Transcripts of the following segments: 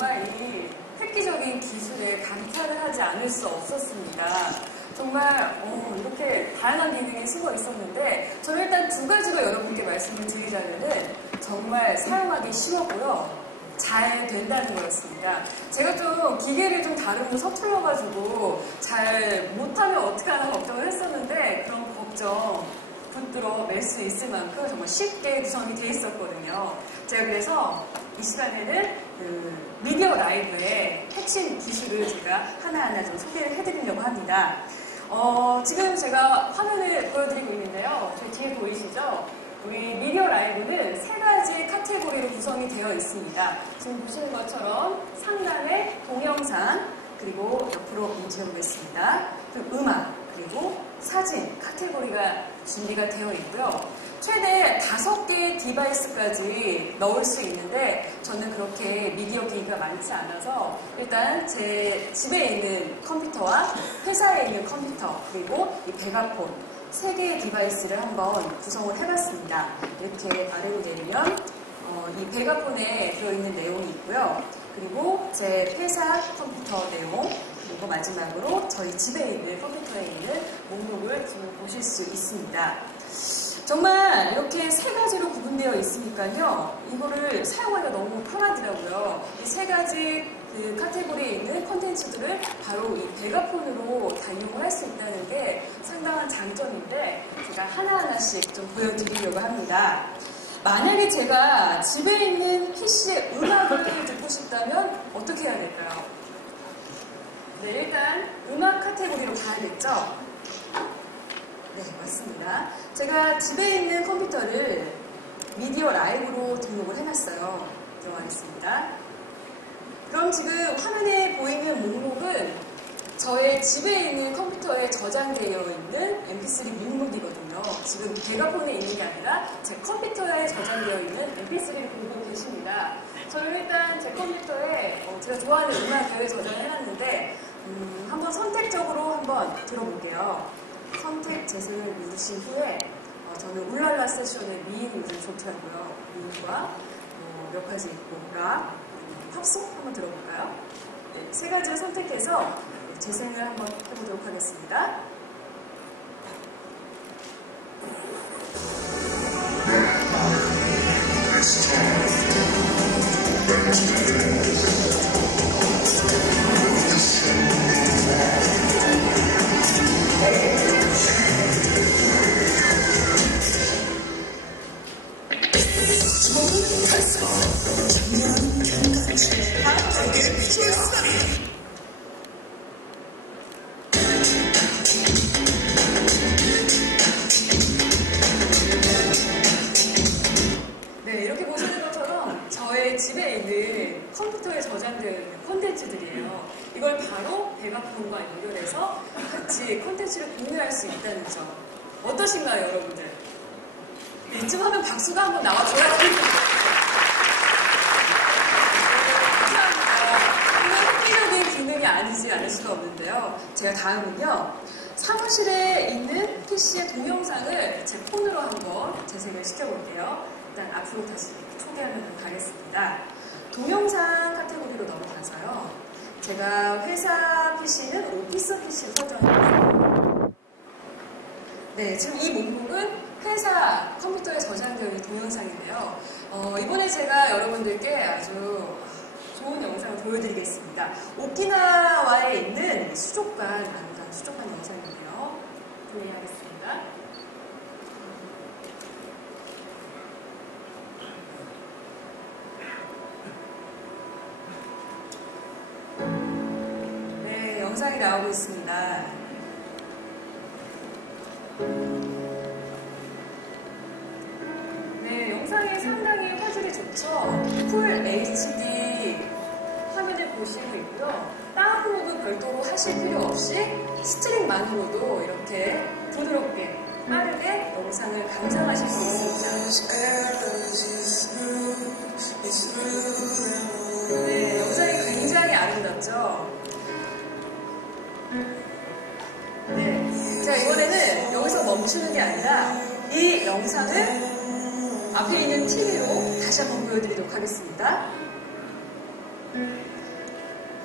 정말 이 획기적인 기술에 감탄을 하지 않을 수 없었습니다. 정말 어, 이렇게 다양한 기능이 숨어 있었는데 저는 일단 두 가지로 여러분께 말씀을 드리자면은 정말 사용하기 쉬웠고요. 잘 된다는 거였습니다. 제가 좀 기계를 좀 다루면 서툴러가지고 잘 못하면 어떻게 하나 걱정을 했었는데 그런 걱정 붙들어 낼 수 있을 만큼 정말 쉽게 구성이 돼 있었거든요. 제가 그래서 이 시간에는 그 미디어 라이브의 핵심 기술을 제가 하나하나 좀 소개를 해드리려고 합니다. 어, 지금 제가 화면을 보여드리고 있는데요. 저희 뒤에 보이시죠? 우리 미디어 라이브는 세 가지 카테고리로 구성이 되어 있습니다. 지금 보시는 것처럼 상단에 동영상, 그리고 옆으로 움직여보겠습니다. 그 음악, 그리고 사진 카테고리가 준비가 되어 있고요. 최대 다섯 개의 디바이스까지 넣을 수 있는데 저는 그렇게 미디어 기기가 많지 않아서 일단 제 집에 있는 컴퓨터와 회사에 있는 컴퓨터 그리고 이 베가폰 세 개의 디바이스를 한번 구성을 해봤습니다. 이렇게 아래로 내리면 어, 이 베가폰에 들어있는 내용이 있고요. 그리고 제 회사 컴퓨터 내용 그리고 마지막으로 저희 집에 있는 컴퓨터에 있는 목록을 지금 보실 수 있습니다. 정말 이렇게 세 가지로 구분되어 있으니까요. 이거를 사용하기가 너무 편하더라고요. 이 세 가지 그 카테고리에 있는 컨텐츠들을 바로 이 베가폰으로 다 이용을 할 수 있다는 게 상당한 장점인데 제가 하나하나씩 좀 보여드리려고 합니다. 만약에 제가 집에 있는 PC에 음악을 듣고 싶다면 어떻게 해야 될까요? 네, 일단 음악 카테고리로 가야겠죠? 네, 맞습니다. 제가 집에 있는 컴퓨터를 미디어 라이브로 등록을 해놨어요. 들어가겠습니다. 그럼 지금 화면에 보이는 목록은 저의 집에 있는 컴퓨터에 저장되어 있는 mp3 목록이거든요. 지금 베가폰에 있는 게 아니라 제 컴퓨터에 저장되어 있는 mp3를 보고 계십니다. 저는 일단 제 컴퓨터에 어, 제가 좋아하는 음악을 저장을 해놨는데 음, 한번 선택적으로 한번 들어볼게요. 선택 재생을 누르신 후에 어, 저는 울랄라 세션의 미인을 좀 좋더라고요. 미인과 어, 몇 가지 있고 락, 팝송 한번 들어볼까요? 네, 세 가지를 선택해서 재생을 한번 해보도록 하겠습니다. 네, 이렇게 보시는 것처럼 저의 집에 있는 컴퓨터에 있는 콘텐츠들이에요. 이걸 바로 베가폰과 연결해서 같이 콘텐츠를 공유할 수 있다는 점. 어떠신가요, 여러분들? 이쯤 하면 박수가 한번 나와줘야 됩니다. 이건 획기적인 아니지 않을 수가 없는데요. 제가 다음은요. 사무실에 있는 PC의 동영상을 제 폰으로 한번 재생을 시켜볼게요. 일단 앞으로 다시 소개하면 가겠습니다. 동영상 카테고리로 넘어가서요. 제가 회사 PC는 오피스 PC 설정했어요. 네, 지금 이 목록은 회사 컴퓨터에 저장되어 있는 동영상인데요. 어, 이번에 제가 여러분들께 아주 좋은 영상을 보여드리겠습니다. 오키나와에 있는 수족관, 아름다운 수족관 영상인데요. 플레이하겠습니다. 네, 영상이 나오고 있습니다. 네, 영상이 상당히 화질이 좋죠. 풀 HD 화면을 보시고 있고요. 다운로드 별도로 하실 필요 없이 스트링만으로도 이렇게 부드럽게 빠르게 영상을 감상하실 수 있습니다. 네, 영상이 굉장히 아름답죠. 네, 자 이번에는 여기서 멈추는 게 아니라 이 영상을 앞에 있는 TV로 다시 한번 보여드리도록 하겠습니다.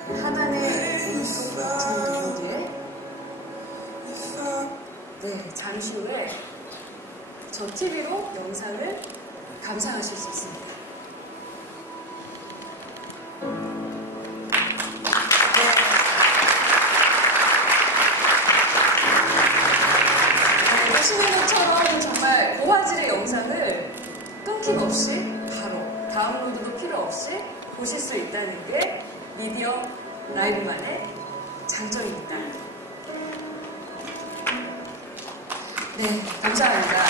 버튼 누른 뒤에 네, 잠시 후에 저 TV로 영상을 감상하실 수 있습니다. 네, 보시는 것처럼 정말 고화질의 영상을 끊김 없이 바로 다운로드도 필요 없이 보실 수 있다는 게 미디어 라이브만의 장점입니다. 네, 감사합니다.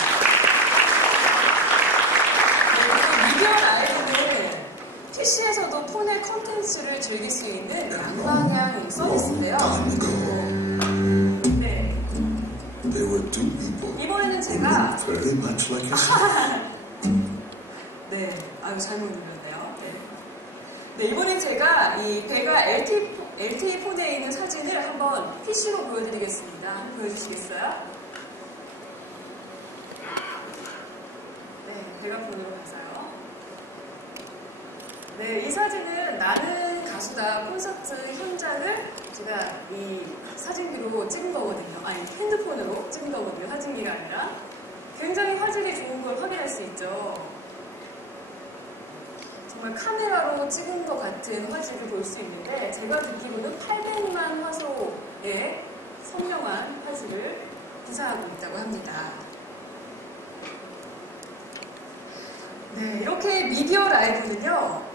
네, 미디어 라이브는 PC에서도 폰의 컨텐츠를 즐길 수 있는 양방향 서비스인데요. 네, 이번에는 제가. 네, 아유 잘못 눌렀네요. 네. 네, 이번엔 제가 이 배가 LTE, LTE 폰에 있는 사진을 한번 PC로 보여드리겠습니다. 보여주시겠어요? 네, 배가 폰으로 가서요. 네, 이 사진은 나는 가수다 콘서트 현장을 제가 이 사진기로 찍은 거거든요. 아니, 핸드폰으로 찍은 거거든요. 사진기가 아니라. 굉장히 화질이 좋은 걸 확인할 수 있죠. 정말 카메라로 찍은 것 같은 화질을 볼 수 있는데 제가 듣기로는 800만 화소의 선명한 화질을 구사하고 있다고 합니다. 네, 이렇게 미디어 라이브는요.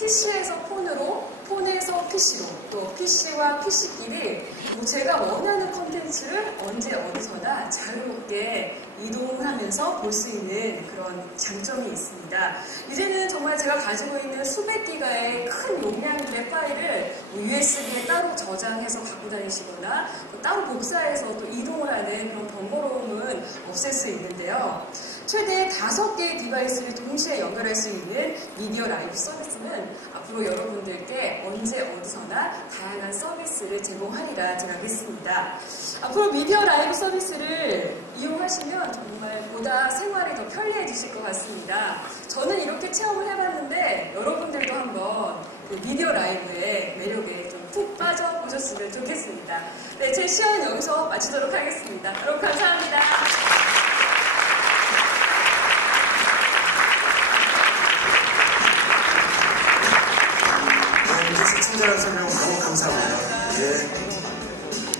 PC에서 폰으로, 폰에서 PC로, 또 PC와 PC끼리 뭐 제가 원하는 콘텐츠를 언제 어디서나 자유롭게 이동하면서 볼 수 있는 그런 장점이 있습니다. 이제는 정말 제가 가지고 있는 수백 기가의 큰 용량들의 파일을 뭐 USB에 따로 저장해서 갖고 다니시거나 또 따로 복사해서 또 이동을 하는 그런 번거로움은 없앨 수 있는데요. 최대 5개의 디바이스를 동시에 연결할 수 있는 미디어 라이브 서비스는 앞으로 여러분들께 언제 어디서나 다양한 서비스를 제공하리라 제가 믿습니다. 앞으로 미디어 라이브 서비스를 이용하시면 정말 보다 생활이 더 편리해지실 것 같습니다. 저는 이렇게 체험을 해봤는데 여러분들도 한번 그 미디어 라이브의 매력에 좀 푹 빠져보셨으면 좋겠습니다. 네, 제 시간은 여기서 마치도록 하겠습니다. 여러분 감사합니다. 친절한 설명 너무 감사합니다. 예.